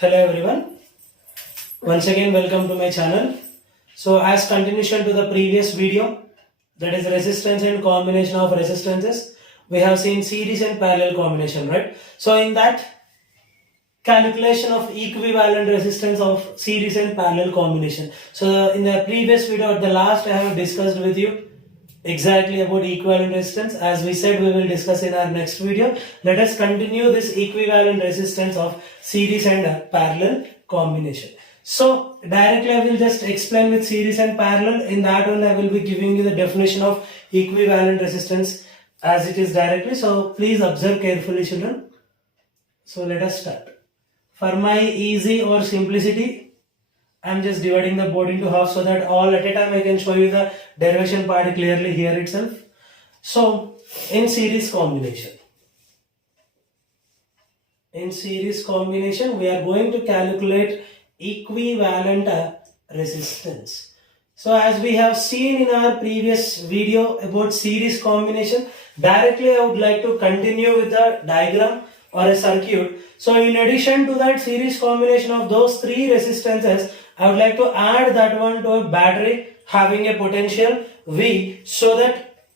Hello everyone, once again welcome to my channel. So as continuation to the previous video, that is resistance and combination of resistances, we have seen series and parallel combination, right? So in that calculation of equivalent resistance of series and parallel combination. So in the previous video at the last I have discussed with you exactly about equivalent resistance. As we said, we will discuss in our next video. Let us continue this equivalent resistance of series and parallel combination. So directly I will just explain with series and parallel. In that one I will be giving you the definition of equivalent resistance as it is directly. So please observe carefully, children. So let us start. For my easy or simplicity, I'm just dividing the board into half so that all at a time I can show you the derivation part clearly here itself. So in series combination we are going to calculate equivalent resistance. So as we have seen in our previous video about series combination, directly I would like to continue with the diagram or a circuit. So in addition to that series combination of those three resistances, I would like to add that one to a battery having a potential V so that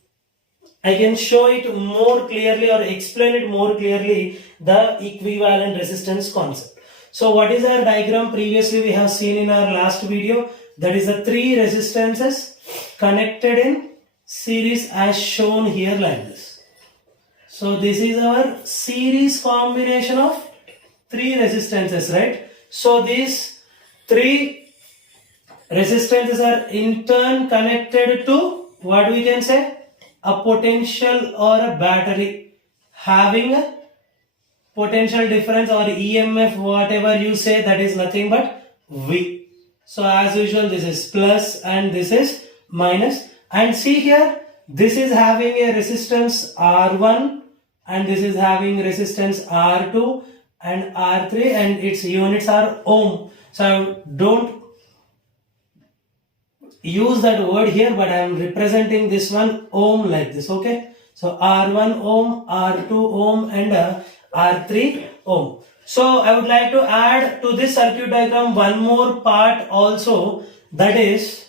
I can show it more clearly or explain it more clearly the equivalent resistance concept. So what is our diagram? Previously we have seen in our last video, that is the three resistances connected in series as shown here like this. So this is our series combination of three resistances, right? So these three resistances are in turn connected to what we can say a potential or a battery having a potential difference or EMF, whatever you say, that is nothing but V. So as usual this is plus and this is minus, and see here this is having a resistance R1 and this is having resistance R2 and R3 and its units are ohm. So don't use that word here, but I am representing this one ohm like this, okay? So R1 ohm, R2 ohm and R3 ohm. So I would like to add to this circuit diagram one more part also, that is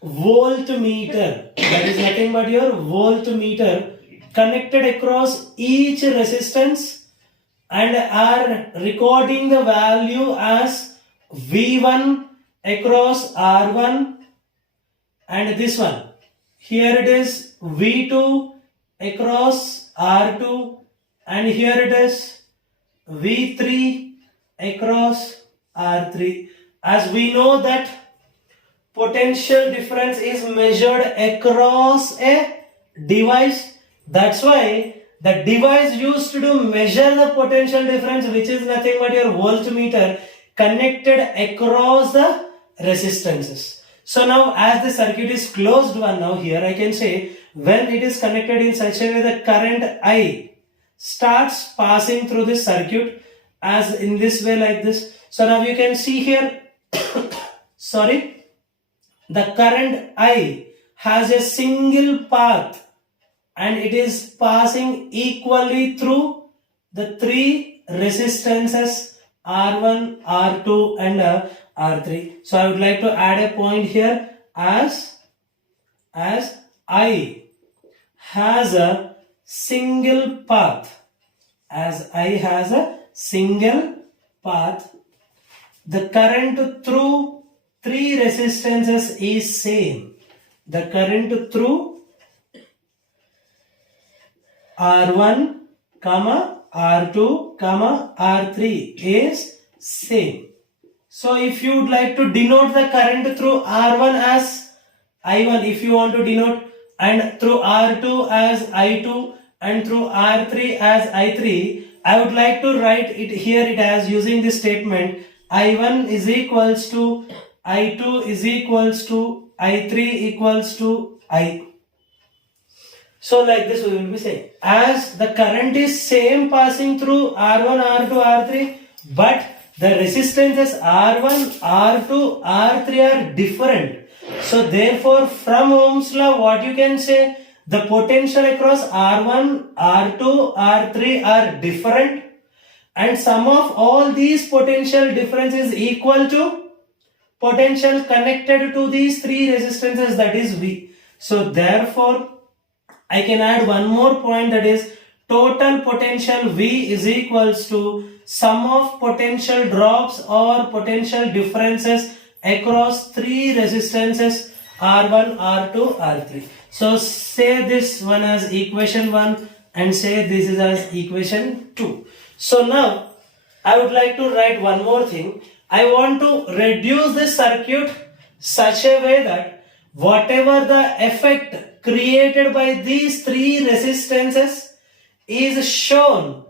voltmeter. That is nothing but your voltmeter connected across each resistance and are recording the value as V1 across R1 and this one. Here it is V2 across R2 and here it is V3 across R3. As we know that potential difference is measured across a device, that's why the device used to measure the potential difference, which is nothing but your voltmeter, connected across the resistances. So now as the circuit is closed one, now here I can say when it is connected in such a way the current I starts passing through this circuit as in this way like this. So now you can see here sorry, the current I has a single path and it is passing equally through the three resistances R1, R2 and R3. So I would like to add a point here as I has a single path. As I has a single path, the current through three resistances is same. The current through R1, R2, R3 is same. So if you would like to denote the current through R1 as I1, if you want to denote, and through R2 as I2 and through R3 as I3, I would like to write it here it as using this statement I1 is equals to I2 is equals to I3 equals to I. So like this we will be saying, as the current is same passing through R1, R2, R3, but the resistances R1, R2, R3 are different. So therefore from Ohm's law what you can say, the potential across R1, R2, R3 are different and sum of all these potential difference is equal to potential connected to these three resistances, that is V. So therefore I can add one more point, that is total potential V is equals to sum of potential drops or potential differences across three resistances R1, R2, R3. So say this one as equation 1 and say this is as equation 2. So now I would like to write one more thing. I want to reduce this circuit such a way that whatever the effect created by these three resistances is shown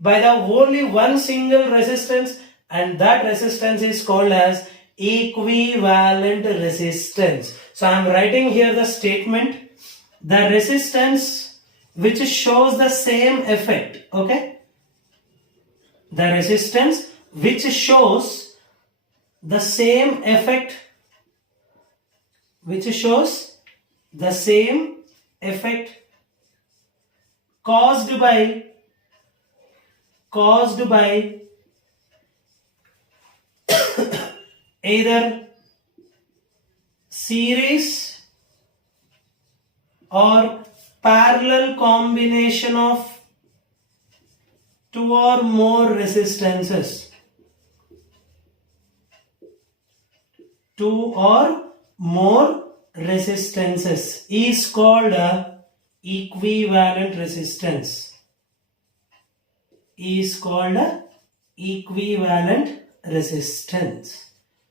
by the only one single resistance, and that resistance is called as equivalent resistance. So I am writing here the statement, the resistance which shows the same effect, okay? The resistance which shows the same effect, caused by either series or parallel combination of two or more resistances. Two or more resistances is called a equivalent resistance.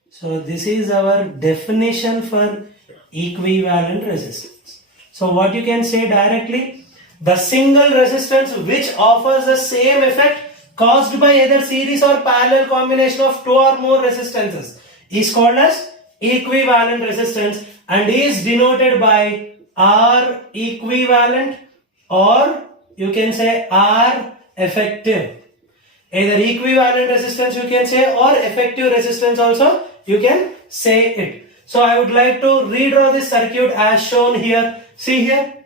So this is our definition for equivalent resistance. So what you can say directly, the single resistance which offers the same effect caused by either series or parallel combination of two or more resistances is called as equivalent resistance and is denoted by R equivalent, or you can say R effective. Either equivalent resistance you can say, or effective resistance also you can say it. So I would like to redraw this circuit as shown here. See here.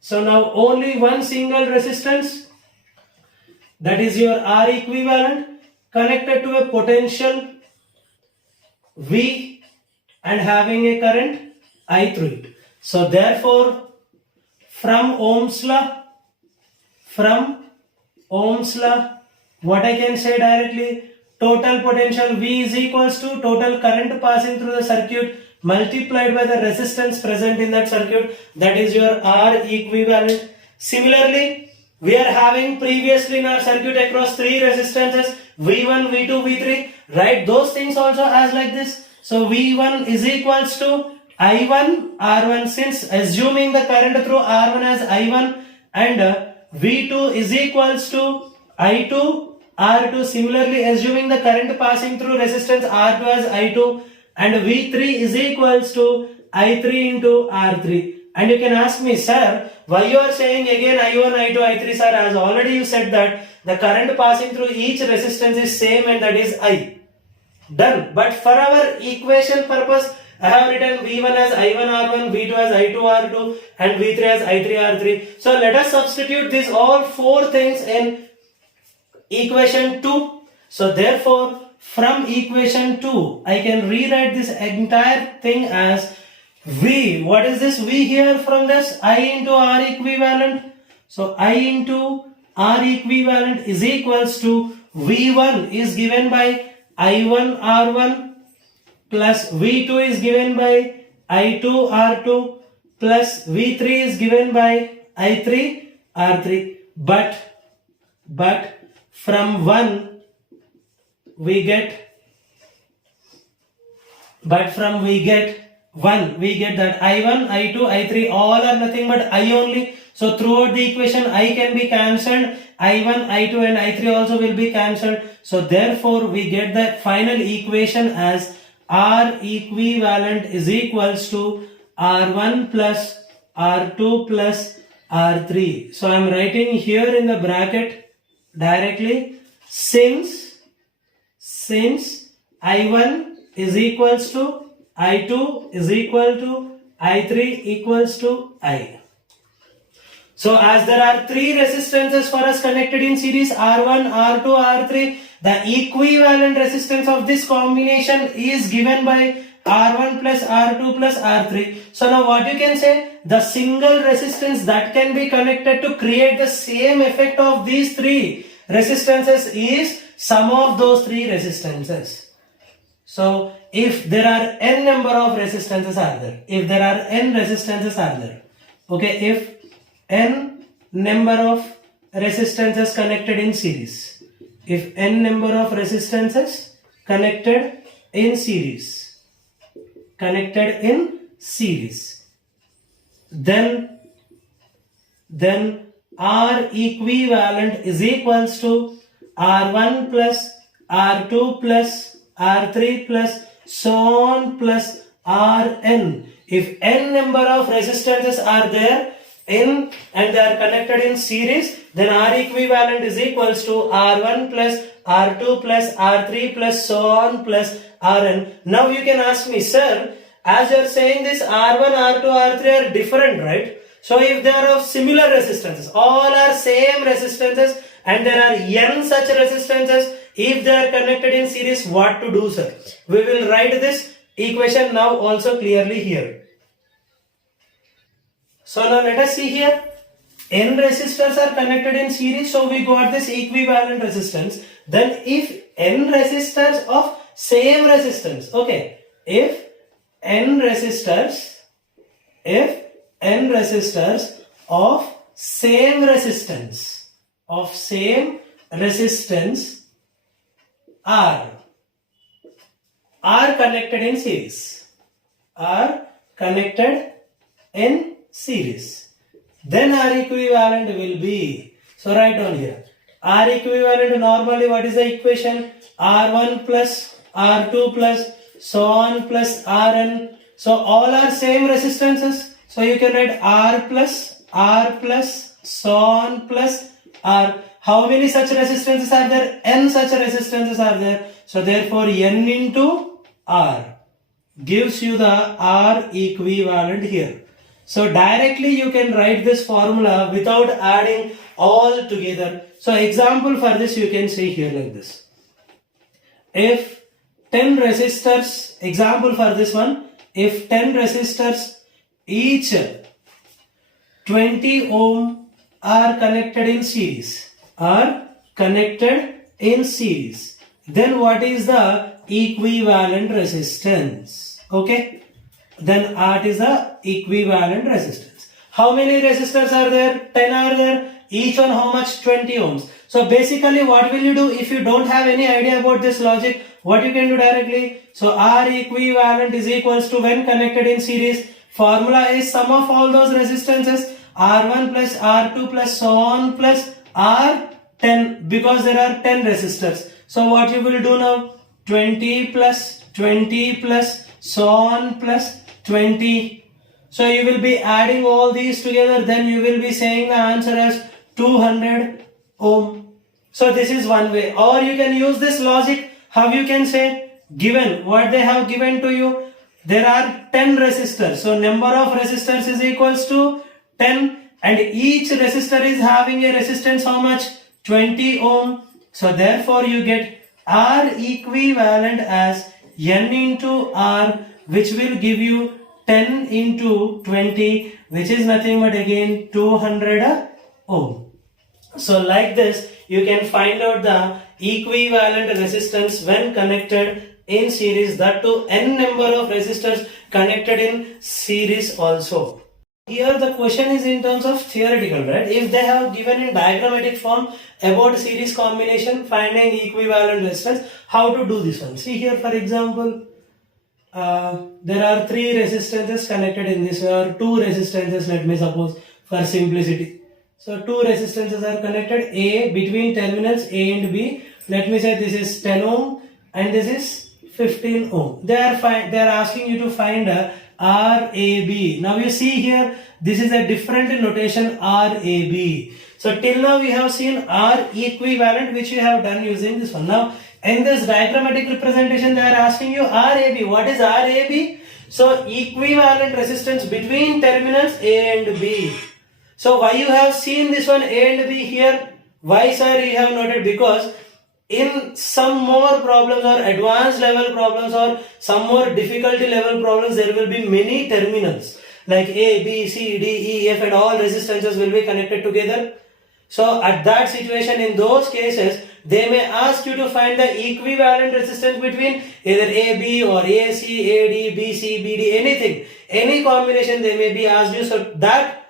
So now only one single resistance, that is your R equivalent, connected to a potential V and having a current I through it. So therefore from Ohm's law, what I can say directly, total potential V is equals to total current passing through the circuit multiplied by the resistance present in that circuit, that is your R equivalent. Similarly, we are having previously in our circuit across three resistances V1, V2, V3. Write those things also as like this. So V1 is equals to I1 R1, since assuming the current through R1 as I1, and V2 is equals to I2 R2, similarly assuming the current passing through resistance R2 as I2, and V3 is equals to I3 into R3. And you can ask me, sir, why you are saying again I1, I2, I3, sir, as already you said that the current passing through each resistance is same and that is I. Done. But for our equation purpose, I have written V1 as I1 R1, V2 as I2 R2, and V3 as I3 R3. So let us substitute these all four things in equation 2. So therefore from equation 2 I can rewrite this entire thing as V. What is this V here from this? I into R equivalent. So I into R equivalent is equals to V1 is given by I1 R1 plus V2 is given by I2 R2 plus V3 is given by I3 R3. But from 1 we get that I1, I2, I3 all are nothing but I only. So throughout the equation I can be cancelled. I1, I2 and I3 also will be cancelled. So therefore we get the final equation as R equivalent is equals to R1 plus R2 plus R3. So I am writing here in the bracket directly, since I1 is equals to I2 is equal to I3 equals to I. So as there are three resistances for us connected in series, R1, R2, R3, the equivalent resistance of this combination is given by R1 plus R2 plus R3. So now what you can say, the single resistance that can be connected to create the same effect of these three resistances is sum of those three resistances. So if there are n number of resistances are there, okay, if n number of resistances connected in series, connected in series, then R equivalent is equals to R1 plus R2 plus R3 plus so on plus Rn. If n number of resistances are there and they are connected in series, then R equivalent is equals to R1 plus R2 plus R3 plus so on plus Rn. Now you can ask me, sir, as you are saying this R1, R2, R3 are different, right? So if they are of similar resistances, all are same resistances and there are n such resistances, if they are connected in series, what to do, sir? We will write this equation now also clearly here. So now let us see here. N resistors are connected in series, so we got this equivalent resistance. Then if n resistors of same resistance, okay, if n resistors of same resistance are connected in series, then R equivalent will be, so write down here, R equivalent normally what is the equation? R1 plus R2 plus so on plus Rn. So all are same resistances, so you can write R plus so on plus R. How many such resistances are there? N such resistances are there. So therefore N into R gives you the R equivalent here. So directly you can write this formula without adding all together. So example for this you can say here like this. If 10 resistors, example for this one, if 10 resistors each 20 ohm are connected in series, then what is the equivalent resistance? Okay, then R is the equivalent resistance. How many resistors are there? 10 are there. Each one how much? 20 ohms. So basically what will you do if you don't have any idea about this logic? What you can do directly? So R equivalent is equals to, when connected in series, formula is sum of all those resistances, R1 plus R2 plus so on plus R10, because there are 10 resistors. So what you will do now? 20 plus so on plus 20. So you will be adding all these together, then you will be saying the answer as 200 ohm. So this is one way. Or you can use this logic. How you can say, given what they have given to you, there are 10 resistors. So number of resistors is equals to 10 and each resistor is having a resistance how much? 20 ohm. So therefore you get R equivalent as N into R, which will give you 10 into 20, which is nothing but again 200 ohm. So like this you can find out the equivalent resistance when connected in series, that to n number of resistors connected in series also. Here the question is in terms of theoretical, right? If they have given in diagrammatic form about series combination, finding equivalent resistance, how to do this one? See here, for example, there are 3 resistances connected in this, or 2 resistances, let me suppose for simplicity. So 2 resistances are connected A between terminals A and B. Let me say this is 10 ohm and this is 15 ohm. They are asking you to find a RAB. Now you see here, this is a different notation, RAB. So till now we have seen R equivalent, which we have done using this one. Now in this diagrammatic representation they are asking you RAB. What is RAB? So equivalent resistance between terminals A and B. So why you have seen this one A and B here? Why sir you have noted? Because in some more problems or advanced level problems or some more difficulty level problems, there will be many terminals like A, B, C, D, E, F and all resistances will be connected together. So at that situation, in those cases, they may ask you to find the equivalent resistance between either AB or AC, AD, BC, BD, anything. Any combination they may be asked you. So that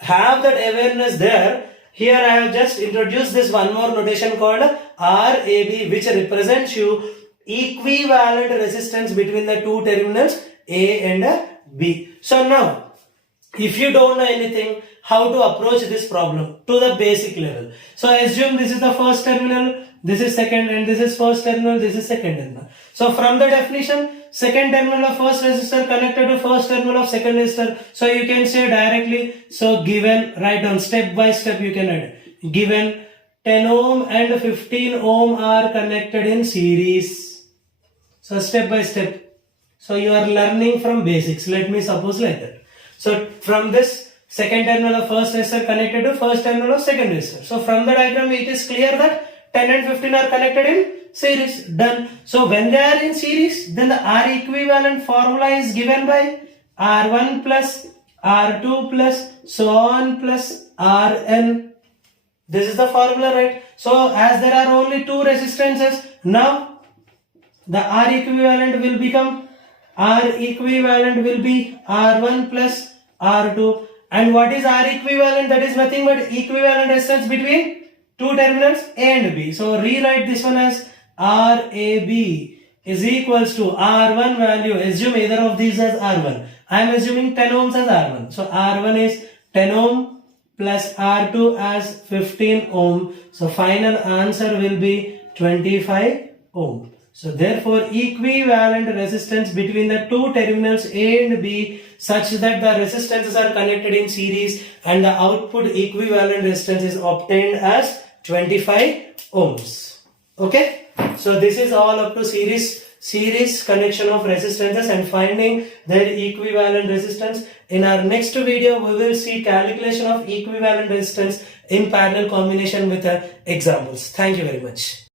have that awareness there. Here I have just introduced this one more notation called RAB, which represents you equivalent resistance between the two terminals A and B. So now, if you don't know anything, how to approach this problem to the basic level. So assume this is the first terminal, this is second, and this is first terminal, this is second terminal. So from the definition, second terminal of first resistor connected to first terminal of second resistor. So you can say directly, so given, write down step by step you can add. Given 10 ohm and 15 ohm are connected in series. So step by step. So you are learning from basics. Let me suppose like that. So from this second terminal of first resistor connected to first terminal of second resistor. So from the diagram it is clear that 10 and 15 are connected in series. Done. So when they are in series, then the R equivalent formula is given by R1 plus R2 plus so on plus Rn. This is the formula, right? So as there are only two resistances, now the R equivalent will become R1 plus R2. And what is R equivalent? That is nothing but equivalent resistance between two terminals A and B. So rewrite this one as RAB is equals to R1 value. Assume either of these as R1. I am assuming 10 ohms as R1. So R1 is 10 ohm plus R2 as 15 ohm. So final answer will be 25 ohm. So therefore equivalent resistance between the two terminals A and B such that the resistances are connected in series and the output equivalent resistance is obtained as 25 ohms. Okay. So this is all up to series connection of resistances and finding their equivalent resistance. In our next video we will see calculation of equivalent resistance in parallel combination with examples. Thank you very much.